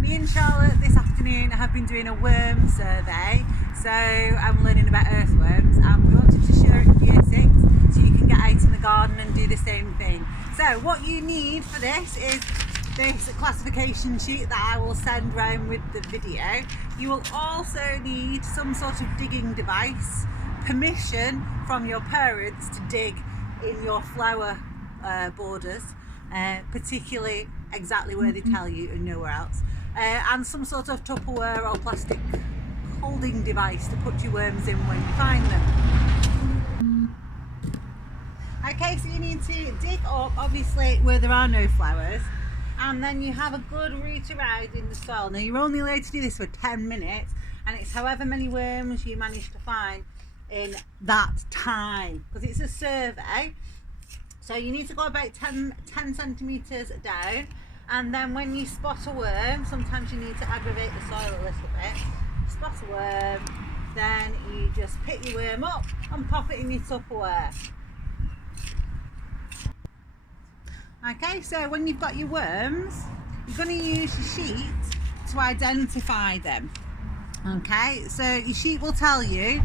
me and Charlotte this afternoon have been doing a worm survey. So I'm learning about earthworms and we wanted to share it with year 6 so you can get out in the garden and do the same thing. So what you need for this is this classification sheet that I will send round with the video. You will also need some sort of digging device, permission from your parents to dig in your flower borders, particularly exactly where they tell you and nowhere else, and some sort of Tupperware or plastic holding device to put your worms in when you find them. Okay, so you need to dig up obviously where there are no flowers, and then you have a good root around in the soil. Now you're only allowed to do this for 10 minutes and it's however many worms you manage to find in that time, because it's a survey. So you need to go about 10 centimetres down, and then when you spot a worm, sometimes you need to aggravate the soil a little bit. Spot a worm, then you just pick your worm up and pop it in your Tupperware. Okay, so when you've got your worms, you're going to use your sheet to identify them. Okay, so your sheet will tell you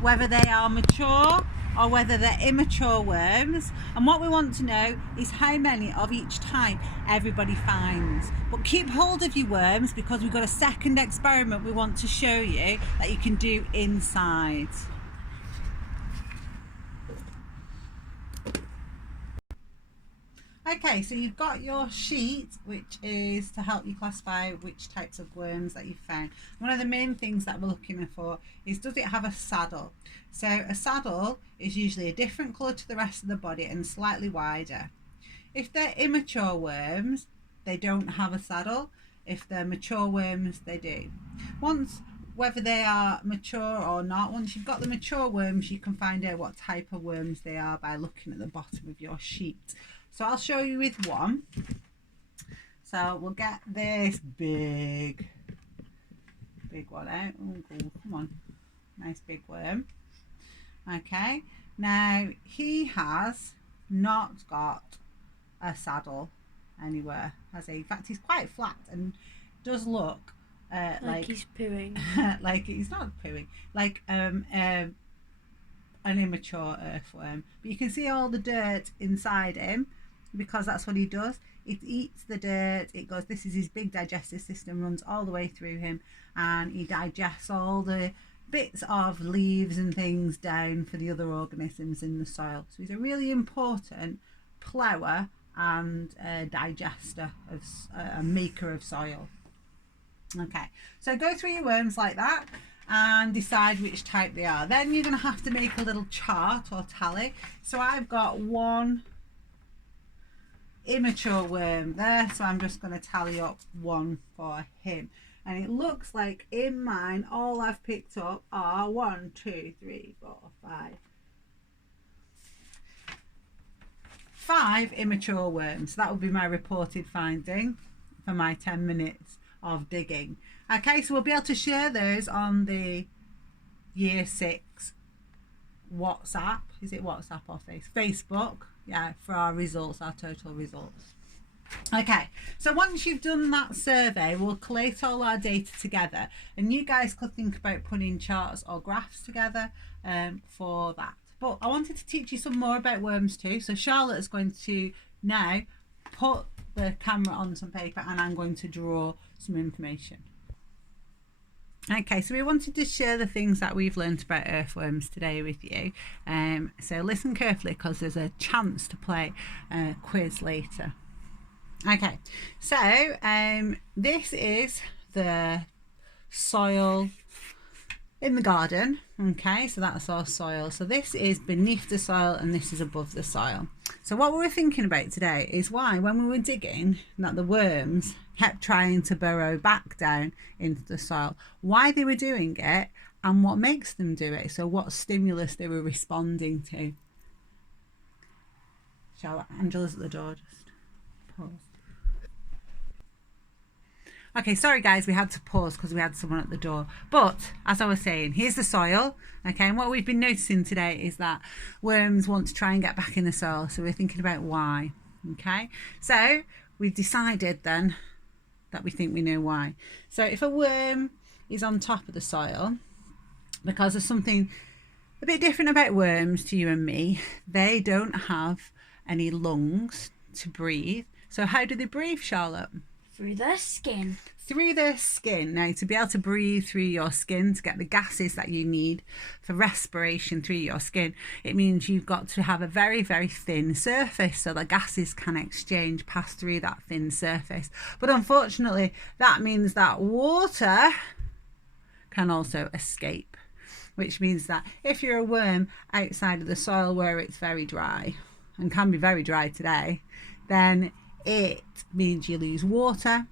whether they are mature or whether they're immature worms, and what we want to know is how many of each type everybody finds. But keep hold of your worms, because we've got a second experiment we want to show you that you can do inside. Okay, so you've got your sheet, which is to help you classify which types of worms that you've found. One of the main things that we're looking for is, does it have a saddle? So a saddle is usually a different colour to the rest of the body and slightly wider. If they're immature worms, they don't have a saddle. If they're mature worms, they do. Whether they are mature or not, once you've got the mature worms, you can find out what type of worms they are by looking at the bottom of your sheet. So I'll show you with one. So we'll get this big one out. Oh, come on, nice big worm. Okay, now he has not got a saddle anywhere, has he? In fact, he's quite flat and does look like he's pooing. like he's not pooing, like an immature earthworm. But you can see all the dirt inside him, because that's what he does. It eats the dirt, it goes, this is his big digestive system, runs all the way through him, and he digests all the bits of leaves and things down for the other organisms in the soil. So he's a really important plower and digester of a maker of soil. Okay, so go through your worms like that and decide which type they are. Then you're going to have to make a little chart or tally. So I've got one immature worm there, so I'm just going to tally up one for him, and it looks like in mine all I've picked up are 1, 2, 3, 4, 5 immature worms. That would be my reported finding for my 10 minutes of digging. Okay, so we'll be able to share those on the year 6 WhatsApp. Is it WhatsApp or Facebook? Yeah, for our results, our total results. Okay, so once you've done that survey, we'll collate all our data together, and you guys could think about putting charts or graphs together for that. But I wanted to teach you some more about worms too. So Charlotte is going to now put the camera on some paper and I'm going to draw some information. Okay, so we wanted to share the things that we've learned about earthworms today with you. So listen carefully, because there's a chance to play a quiz later. Okay, so this is the soil in the garden. Okay, so that's our soil. So this is beneath the soil and this is above the soil. So what we were thinking about today is why, when we were digging, that the worms kept trying to burrow back down into the soil, why they were doing it and what makes them do it. So what stimulus they were responding to. Angela's at the door, just pause. Okay, sorry guys, we had to pause because we had someone at the door. But as I was saying, here's the soil. Okay, and what we've been noticing today is that worms want to try and get back in the soil. So we're thinking about why. Okay, so we've decided then that we think we know why. So if a worm is on top of the soil, because there's something a bit different about worms to you and me, they don't have any lungs to breathe. So how do they breathe, Charlotte? Through their skin. Through their skin. Now, to be able to breathe through your skin, to get the gases that you need for respiration through your skin, it means you've got to have a very, very thin surface so the gases can exchange, pass through that thin surface. But unfortunately, that means that water can also escape, which means that if you're a worm outside of the soil where it's very dry, and can be very dry today, then it means you lose water,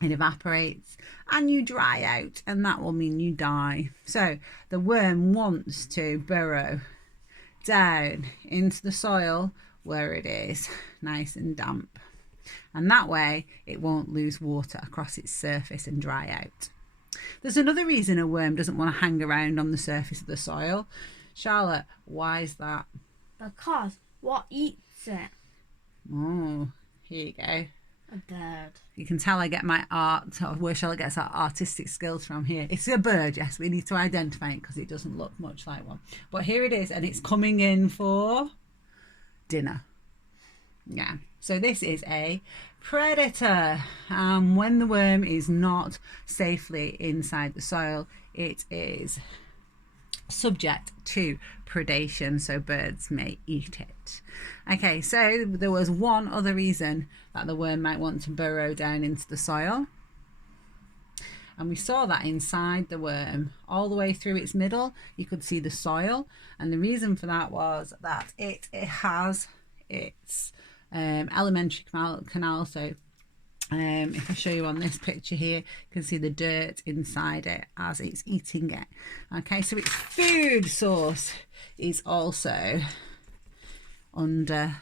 it evaporates, and you dry out, and that will mean you die. So the worm wants to burrow down into the soil where it is nice and damp, and that way it won't lose water across its surface and dry out. There's another reason a worm doesn't want to hang around on the surface of the soil. Charlotte, why is that? Because what eats it? Oh, here you go. A bird. You can tell I get my art, or where Charlotte gets our artistic skills from here. It's a bird, yes, we need to identify it because it doesn't look much like one. But here it is, and it's coming in for dinner. Yeah, so this is a predator. When the worm is not safely inside the soil, it is subject to predation, so birds may eat it. Okay, so there was one other reason that the worm might want to burrow down into the soil, and we saw that inside the worm, all the way through its middle, you could see the soil, and the reason for that was that it has its alimentary canal. So if I show you on this picture here, you can see the dirt inside it as it's eating it. Okay, so its food source is also under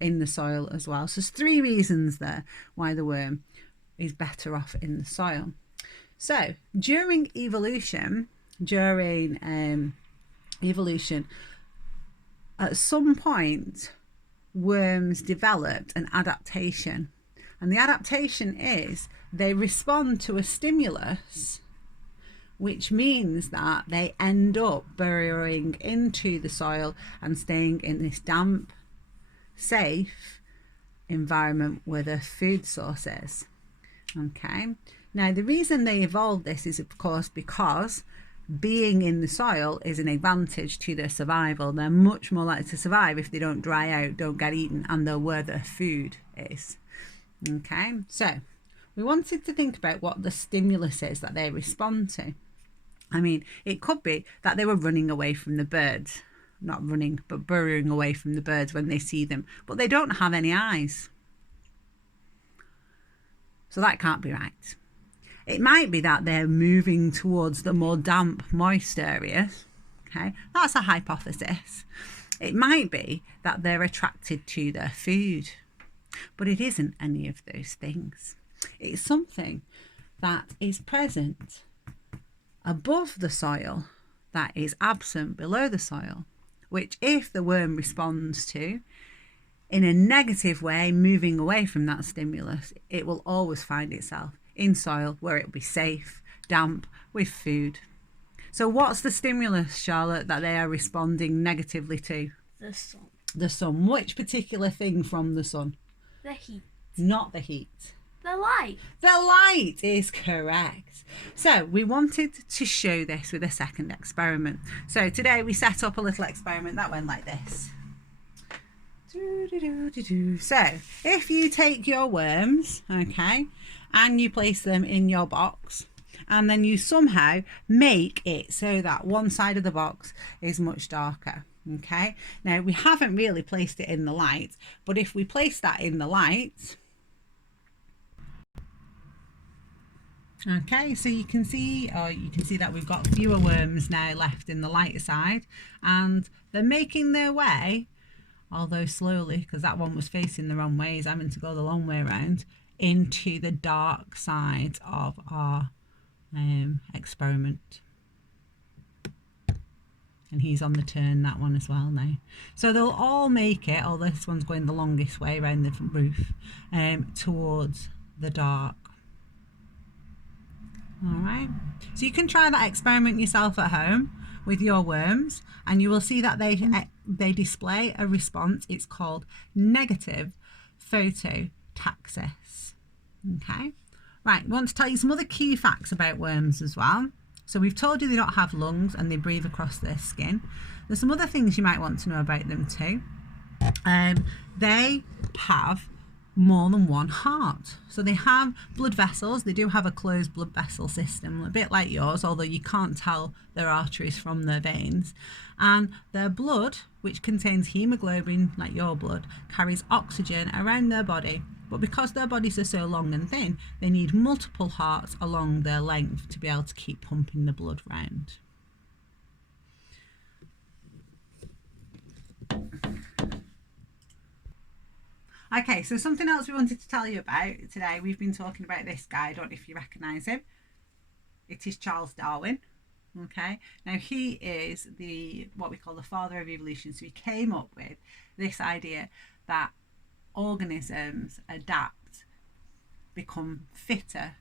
in the soil as well. So there's three reasons there why the worm is better off in the soil. So during evolution, at some point worms developed an adaptation, and the adaptation is they respond to a stimulus, which means that they end up burrowing into the soil and staying in this damp, safe environment where their food source is. Okay, now the reason they evolved this is of course because being in the soil is an advantage to their survival. They're much more likely to survive if they don't dry out, don't get eaten, and they're where their food is. Okay, so we wanted to think about what the stimulus is that they respond to. I mean, it could be that they were running away from the birds, not running, but burrowing away from the birds when they see them, but they don't have any eyes. So that can't be right. It might be that they're moving towards the more damp, moist areas. Okay, that's a hypothesis. It might be that they're attracted to their food, but it isn't any of those things. It's something that is present above the soil that is absent below the soil, which if the worm responds to in a negative way, moving away from that stimulus, it will always find itself in soil where it'll be safe, damp, with food. So what's the stimulus, Charlotte, that they are responding negatively to? The sun. The sun. Which particular thing from the sun? The heat. Not the heat. The light. The light is correct. So we wanted to show this with a second experiment. So today we set up a little experiment that went like this. So if you take your worms, okay, and you place them in your box, and then you somehow make it so that one side of the box is much darker. Okay, now we haven't really placed it in the light, but if we place that in the light, okay, so you can see that we've got fewer worms now left in the lighter side, and they're making their way, although slowly, because that one was facing the wrong way, is having to go the long way around, into the dark side of our experiment. And he's on the turn, that one as well now. So they'll all make it, although this one's going the longest way around the roof, towards the dark. All right. So you can try that experiment yourself at home with your worms, and you will see that they display a response. It's called negative phototaxis. Okay. Right. I want to tell you some other key facts about worms as well. So we've told you they don't have lungs and they breathe across their skin. There's some other things you might want to know about them too. They have more than one heart. So they have blood vessels. They do have a closed blood vessel system, a bit like yours, although you can't tell their arteries from their veins. And their blood, which contains hemoglobin, like your blood, carries oxygen around their body. But because their bodies are so long and thin, they need multiple hearts along their length to be able to keep pumping the blood round. Okay, so something else we wanted to tell you about today. We've been talking about this guy. I don't know if you recognise him. It is Charles Darwin. Okay, now he is what we call the father of evolution. So he came up with this idea that organisms adapt, become fitter,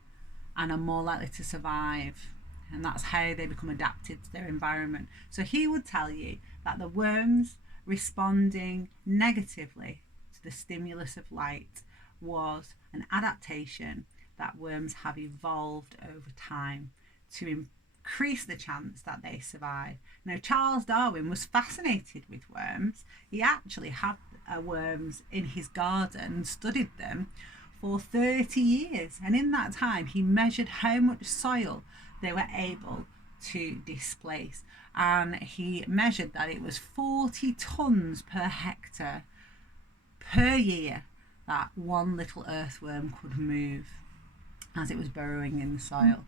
and are more likely to survive. And that's how they become adapted to their environment. So he would tell you that the worms responding negatively the stimulus of light was an adaptation that worms have evolved over time to increase the chance that they survive. Now, Charles Darwin was fascinated with worms. He actually had worms in his garden, studied them for 30 years, and in that time he measured how much soil they were able to displace, and he measured that it was 40 tons per hectare per year that one little earthworm could move as it was burrowing in the soil.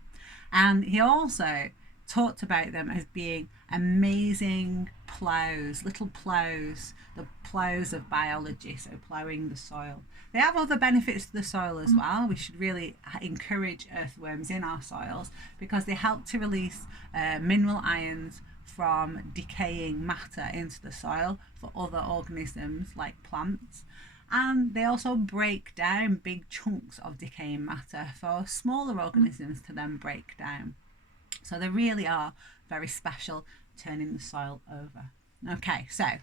And he also talked about them as being amazing ploughs, little ploughs, the ploughs of biology, so ploughing the soil. They have other benefits to the soil as well. We should really encourage earthworms in our soils because they help to release mineral ions from decaying matter into the soil for other organisms like plants. And they also break down big chunks of decaying matter for smaller organisms to then break down. So they really are very special, turning the soil over. Okay, so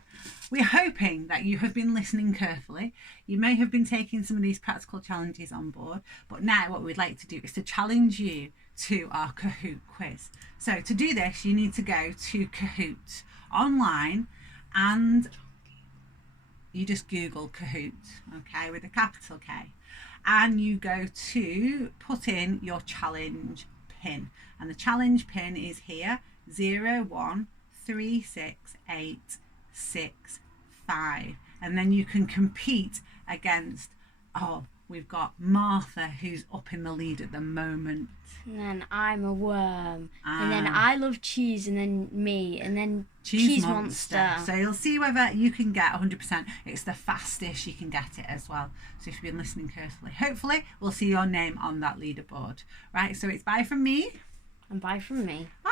we're hoping that you have been listening carefully. You may have been taking some of these practical challenges on board, but now what we'd like to do is to challenge you to our Kahoot quiz. So to do this, you need to go to Kahoot online and you just Google Kahoot, okay, with a capital K, and you go to put in your challenge pin, and the challenge pin is here 0136865, and then you can compete against, we've got Martha who's up in the lead at the moment. And then I'm a worm. And then I love cheese, and then me, and then Cheese monster. So you'll see whether you can get 100%. It's the fastest you can get it as well. So if you've been listening carefully, hopefully we'll see your name on that leaderboard. Right, so it's bye from me. And bye from me. Bye.